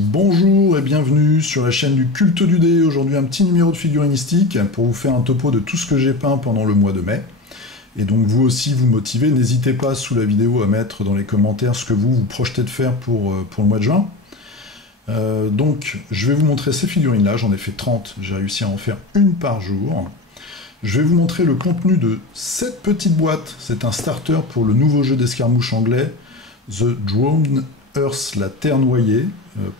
Bonjour et bienvenue sur la chaîne du Culte du Dé. Aujourd'hui un petit numéro de figurinistique pour vous faire un topo de tout ce que j'ai peint pendant le mois de mai. Et donc vous aussi vous motivez, n'hésitez pas sous la vidéo à mettre dans les commentaires ce que vous projetez de faire pour le mois de juin. Donc je vais vous montrer ces figurines là, j'en ai fait 30, j'ai réussi à en faire une par jour. Je vais vous montrer le contenu de cette petite boîte, c'est un starter pour le nouveau jeu d'escarmouche anglais, The Drowned Earth, la Terre noyée,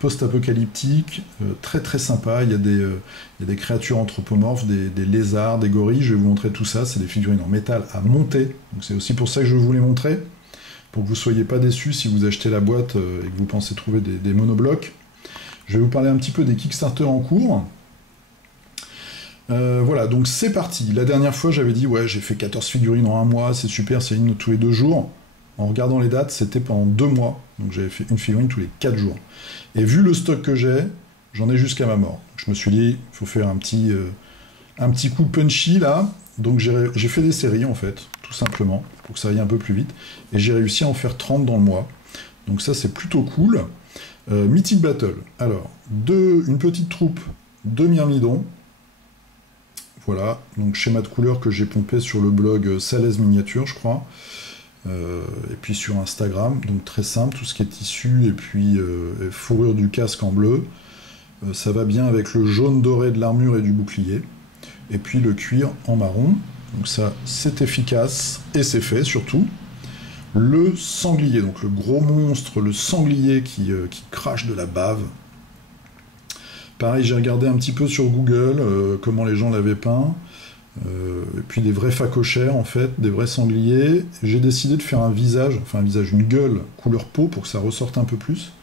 post-apocalyptique, très très sympa, il y a des créatures anthropomorphes, des lézards, des gorilles, je vais vous montrer tout ça, c'est des figurines en métal à monter, donc c'est aussi pour ça que je vais vous les montrer, pour que vous ne soyez pas déçus si vous achetez la boîte et que vous pensez trouver des monoblocs. Je vais vous parler un petit peu des Kickstarter en cours. Voilà, donc c'est parti. La dernière fois, j'avais dit, ouais, j'ai fait 14 figurines en un mois, c'est super, c'est une tous les 2 jours. En regardant les dates, c'était pendant 2 mois, donc j'avais fait une figurine tous les 4 jours. Et vu le stock que j'ai, j'en ai jusqu'à ma mort. Donc, je me suis dit, il faut faire un petit coup punchy, là. Donc j'ai fait des séries, en fait, tout simplement, pour que ça aille un peu plus vite. Et j'ai réussi à en faire 30 dans le mois. Donc ça, c'est plutôt cool. Mythic Battle. Alors, une petite troupe de myrmidons. Voilà, donc schéma de couleur que j'ai pompé sur le blog Salaise Miniature, je crois. Et puis sur Instagram, donc très simple, tout ce qui est tissu, et puis fourrure du casque en bleu. Ça va bien avec le jaune doré de l'armure et du bouclier. Et puis le cuir en marron. Donc ça, c'est efficace, et c'est fait surtout. Le sanglier, donc le gros monstre, le sanglier qui crache de la bave. Pareil, j'ai regardé un petit peu sur Google comment les gens l'avaient peint. Et puis des vrais phacochères, en fait, des vrais sangliers. J'ai décidé de faire un visage, une gueule couleur peau pour que ça ressorte un peu plus.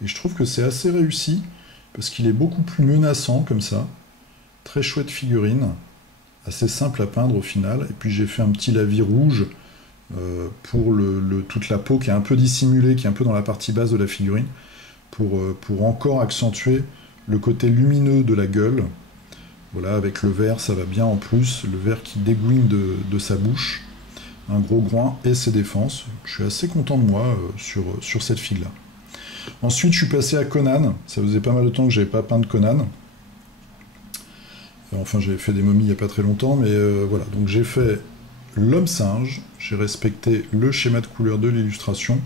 Et je trouve que c'est assez réussi, parce qu'il est beaucoup plus menaçant comme ça. Très chouette figurine, assez simple à peindre au final. Et puis j'ai fait un petit lavis rouge pour toute la peau qui est un peu dissimulée, qui est un peu dans la partie basse de la figurine, pour encore accentuer le côté lumineux de la gueule. Voilà, avec le vert, ça va bien en plus, le vert qui dégouine de sa bouche, un gros groin et ses défenses. Je suis assez content de moi sur cette figue-là. Ensuite, je suis passé à Conan. Ça faisait pas mal de temps que j'avais pas peint de Conan. Enfin, j'avais fait des momies il n'y a pas très longtemps, mais voilà. Donc j'ai fait l'homme singe, j'ai respecté le schéma de couleur de l'illustration,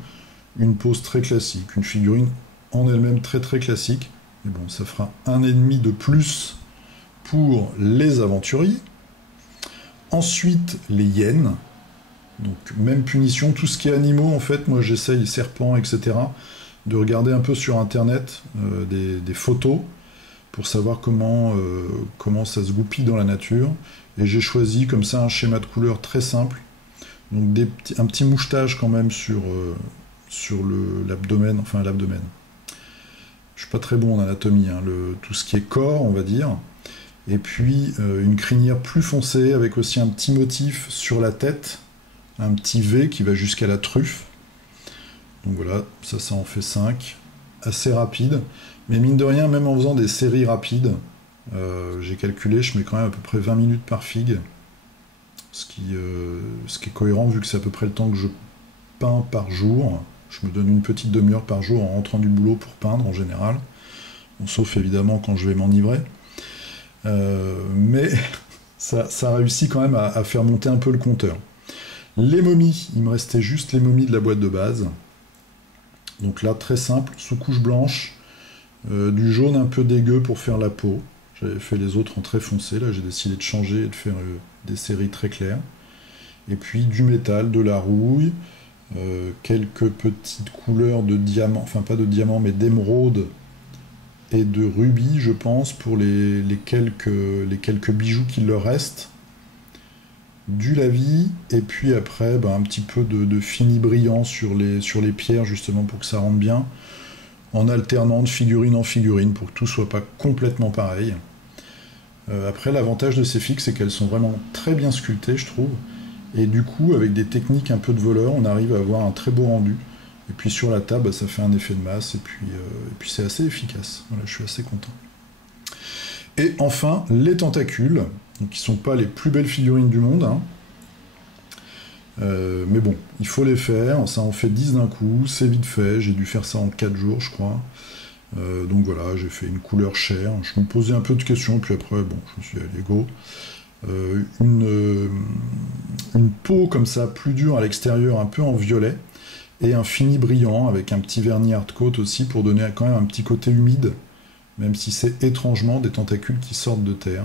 une pose très classique, une figurine en elle-même très très classique. Mais bon, ça fera un ennemi de plus pour les aventuriers. Ensuite, les hyènes. Donc, même punition, tout ce qui est animaux, en fait, moi j'essaye, serpents, etc., de regarder un peu sur Internet des photos pour savoir comment ça se goupille dans la nature. Et j'ai choisi comme ça un schéma de couleur très simple. Donc, un petit mouchetage quand même sur l'abdomen, enfin l'abdomen. Je suis pas très bon en anatomie, hein, tout ce qui est corps, on va dire. Et puis une crinière plus foncée, avec aussi un petit motif sur la tête, un petit V qui va jusqu'à la truffe. Donc voilà, ça en fait 5. Assez rapide. Mais mine de rien, même en faisant des séries rapides, j'ai calculé, je mets quand même à peu près 20 minutes par figue. Ce qui est cohérent, vu que c'est à peu près le temps que je peins par jour. Je me donne une petite demi-heure par jour en rentrant du boulot pour peindre en général. Bon, sauf évidemment quand je vais m'enivrer. Mais ça réussit quand même à faire monter un peu le compteur. Les momies, il me restait juste les momies de la boîte de base. Donc là, très simple, sous couche blanche, du jaune un peu dégueu pour faire la peau. J'avais fait les autres en très foncé, là j'ai décidé de changer et de faire des séries très claires. Et puis du métal, de la rouille, quelques petites couleurs de diamant, enfin pas de diamant mais d'émeraude et de rubis, je pense, pour les quelques bijoux qu'il leur reste, du lavis, et puis après un petit peu de fini brillant sur les pierres, justement pour que ça rentre bien, en alternant de figurine en figurine, pour que tout soit pas complètement pareil. Après, l'avantage de ces figues, c'est qu'elles sont vraiment très bien sculptées, je trouve, et du coup, avec des techniques un peu de voleur, on arrive à avoir un très beau rendu. Et puis sur la table, ça fait un effet de masse, et puis c'est assez efficace. Voilà, je suis assez content. Et enfin, les tentacules, donc qui sont pas les plus belles figurines du monde, hein. Mais bon, il faut les faire, ça en fait 10 d'un coup, c'est vite fait, j'ai dû faire ça en 4 jours, je crois. Donc voilà, j'ai fait une couleur chair. Je me posais un peu de questions, puis après, bon, je me suis dit, allez, go. Une peau comme ça, plus dure à l'extérieur, un peu en violet, et un fini brillant avec un petit vernis hardcoat aussi pour donner quand même un petit côté humide, même si c'est étrangement des tentacules qui sortent de terre.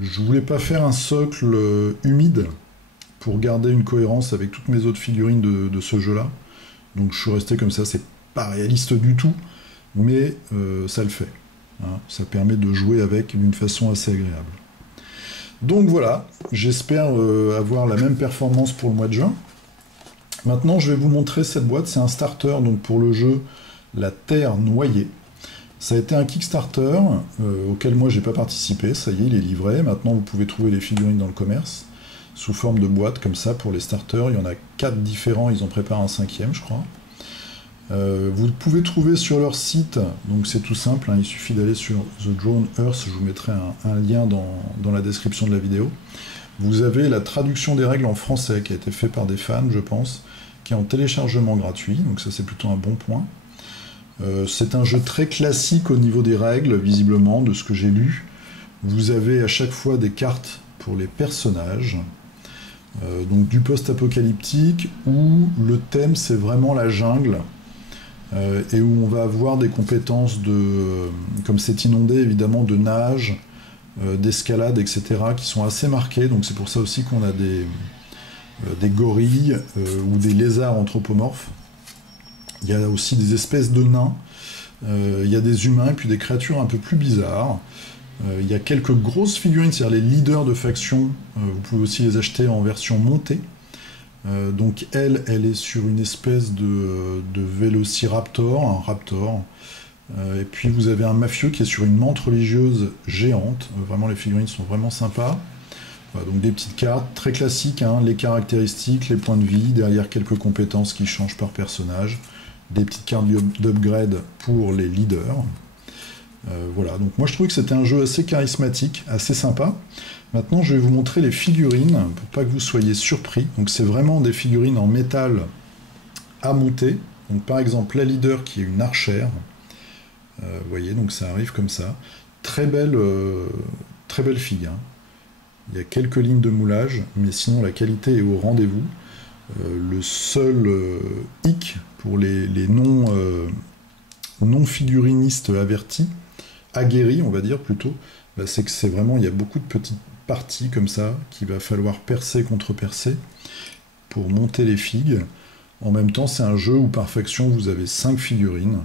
Je voulais pas faire un socle humide pour garder une cohérence avec toutes mes autres figurines de ce jeu-là. Donc je suis resté comme ça, c'est pas réaliste du tout, mais ça le fait. Hein. Ça permet de jouer avec d'une façon assez agréable. Donc voilà, j'espère avoir la même performance pour le mois de juin. Maintenant, je vais vous montrer cette boîte. C'est un starter donc pour le jeu La Terre Noyée. Ça a été un Kickstarter auquel moi j'ai pas participé. Ça y est, il est livré. Maintenant, vous pouvez trouver les figurines dans le commerce sous forme de boîte comme ça pour les starters. Il y en a 4 différents. Ils en préparent un 5e, je crois. Vous pouvez trouver sur leur site, donc c'est tout simple, hein, il suffit d'aller sur The Drone Earth, je vous mettrai un lien dans la description de la vidéo. Vous avez la traduction des règles en français qui a été fait par des fans, je pense, qui est en téléchargement gratuit, donc ça c'est plutôt un bon point. C'est un jeu très classique au niveau des règles, visiblement, de ce que j'ai lu. Vous avez à chaque fois des cartes pour les personnages, donc du post-apocalyptique, où le thème c'est vraiment la jungle, et où on va avoir des compétences comme c'est inondé évidemment, de nage, d'escalade, etc., qui sont assez marquées, donc c'est pour ça aussi qu'on a des gorilles ou des lézards anthropomorphes. Il y a aussi des espèces de nains, il y a des humains et puis des créatures un peu plus bizarres. Il y a quelques grosses figurines, c'est-à-dire les leaders de factions, vous pouvez aussi les acheter en version montée. Donc elle est sur une espèce de vélociraptor, un raptor. Et puis vous avez un mafieux qui est sur une menthe religieuse géante. Vraiment, les figurines sont vraiment sympas. Voilà, donc des petites cartes très classiques, hein, les caractéristiques, les points de vie, derrière quelques compétences qui changent par personnage. Des petites cartes d'upgrade pour les leaders. Voilà, donc moi je trouvais que c'était un jeu assez charismatique, assez sympa. Maintenant je vais vous montrer les figurines, pour pas que vous soyez surpris. Donc c'est vraiment des figurines en métal à monter. Donc par exemple la leader qui est une archère. Vous voyez, donc ça arrive comme ça. Très belle figue. Hein. Il y a quelques lignes de moulage, mais sinon la qualité est au rendez-vous. Le seul hic pour les non-figurinistes avertis, aguerris on va dire plutôt, bah, c'est que c'est vraiment, il y a beaucoup de petites parties comme ça qu'il va falloir percer contre percer pour monter les figues. En même temps, c'est un jeu où par faction vous avez 5 figurines,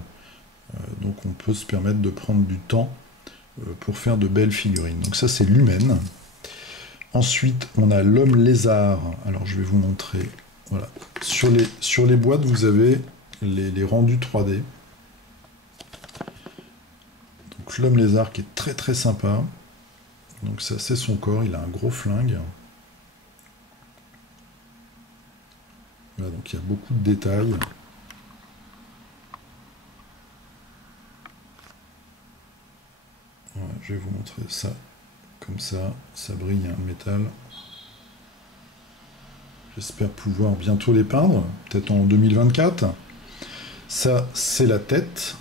donc on peut se permettre de prendre du temps pour faire de belles figurines. Donc ça c'est l'humaine. Ensuite on a l'homme lézard. Alors je vais vous montrer. Voilà. Sur les boîtes vous avez les rendus 3D. Donc l'homme lézard qui est très très sympa. Donc ça c'est son corps, il a un gros flingue. Voilà, donc il y a beaucoup de détails. Voilà, je vais vous montrer ça. Comme ça brille un métal. J'espère pouvoir bientôt les peindre, peut-être en 2024. Ça, c'est la tête.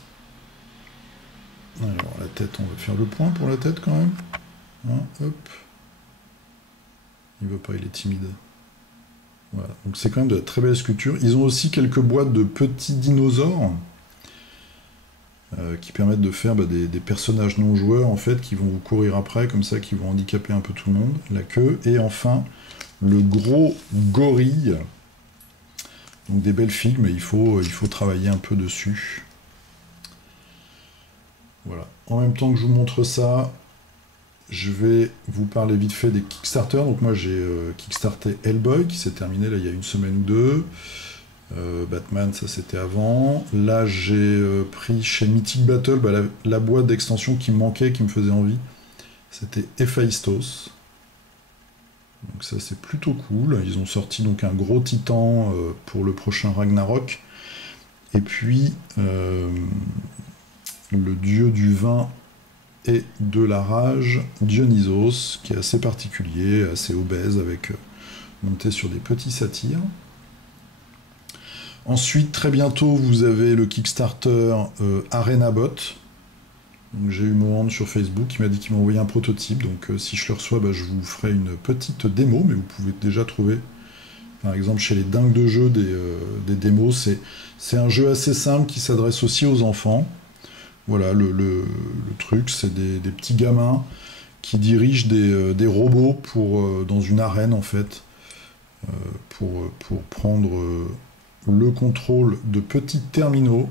Alors, la tête, on va faire le point pour la tête quand même. Hein, hop. Il veut pas, il est timide. Voilà, donc c'est quand même de la très belle sculpture. Ils ont aussi quelques boîtes de petits dinosaures qui permettent de faire des personnages non joueurs en fait, qui vont vous courir après, comme ça, qui vont handicaper un peu tout le monde. La queue. Et enfin, le gros gorille. Donc des belles figues, mais il faut travailler un peu dessus. Voilà. En même temps que je vous montre ça, je vais vous parler vite fait des Kickstarter. Donc moi j'ai kickstarté Hellboy qui s'est terminé là il y a une semaine ou deux. Batman, ça c'était avant. Là j'ai pris chez Mythic Battle la boîte d'extension qui me manquait, qui me faisait envie. C'était Héphaïstos. Donc ça c'est plutôt cool. Ils ont sorti donc un gros titan pour le prochain Ragnarok. Et puis le dieu du vin et de la rage, Dionysos, qui est assez particulier, assez obèse, avec monté sur des petits satyres. Ensuite, très bientôt, vous avez le Kickstarter ArenaBot. J'ai eu Mohand sur Facebook qui m'a dit qu'il m'a envoyé un prototype. Donc si je le reçois, bah, je vous ferai une petite démo. Mais vous pouvez déjà trouver, par exemple, chez les dingues de jeux, des démos. C'est un jeu assez simple qui s'adresse aussi aux enfants. Voilà, le truc, c'est des petits gamins qui dirigent des robots dans une arène, en fait, pour prendre le contrôle de petits terminaux.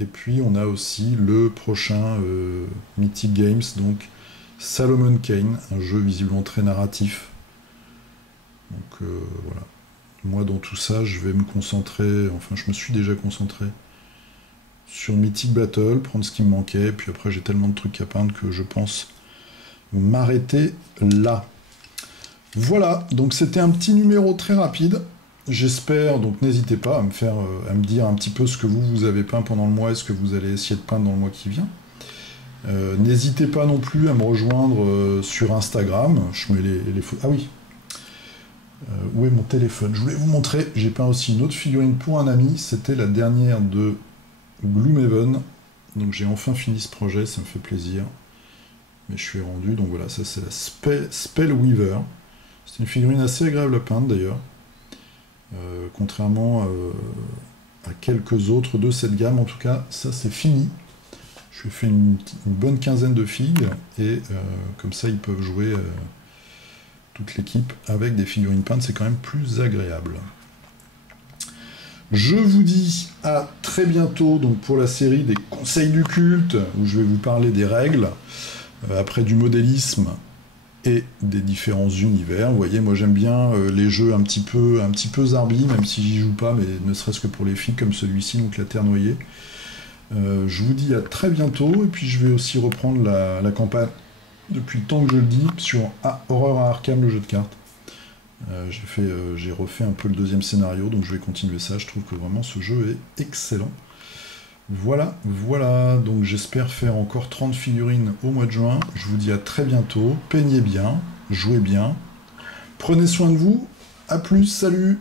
Et puis on a aussi le prochain Mythic Games, donc Salomon Kane, un jeu visiblement très narratif. Donc voilà. Moi dans tout ça, je vais me concentrer, enfin je me suis déjà concentré sur Mythic Battle, prendre ce qui me manquait, et puis après j'ai tellement de trucs à peindre que je pense m'arrêter là. Voilà, donc c'était un petit numéro très rapide. J'espère, donc n'hésitez pas à me dire un petit peu ce que vous avez peint pendant le mois et ce que vous allez essayer de peindre dans le mois qui vient. N'hésitez pas non plus à me rejoindre sur Instagram. Je mets les photos. Ah oui. Où est mon téléphone? Je voulais vous montrer. J'ai peint aussi une autre figurine pour un ami. C'était la dernière de Gloomhaven. Donc j'ai enfin fini ce projet, ça me fait plaisir. Mais je suis rendu. Donc voilà, ça c'est la Spellweaver. C'est une figurine assez agréable à peindre d'ailleurs. Contrairement à quelques autres de cette gamme, en tout cas, ça c'est fini. Je fais une bonne quinzaine de figues et comme ça ils peuvent jouer toute l'équipe avec des figurines peintes, c'est quand même plus agréable. Je vous dis à très bientôt donc pour la série des conseils du culte où je vais vous parler des règles, après du modélisme et des différents univers. Vous voyez, moi j'aime bien les jeux un petit peu zarbi, même si j'y joue pas, mais ne serait-ce que pour les filles comme celui-ci, donc la Terre Noyée. Je vous dis à très bientôt, et puis je vais aussi reprendre la campagne depuis le temps que je le dis sur Horreur à Arkham, le jeu de cartes. J'ai refait un peu le deuxième scénario, donc je vais continuer ça. Je trouve que vraiment ce jeu est excellent. Voilà, donc j'espère faire encore 30 figurines au mois de juin. Je vous dis à très bientôt, peignez bien, jouez bien, prenez soin de vous, à plus, salut!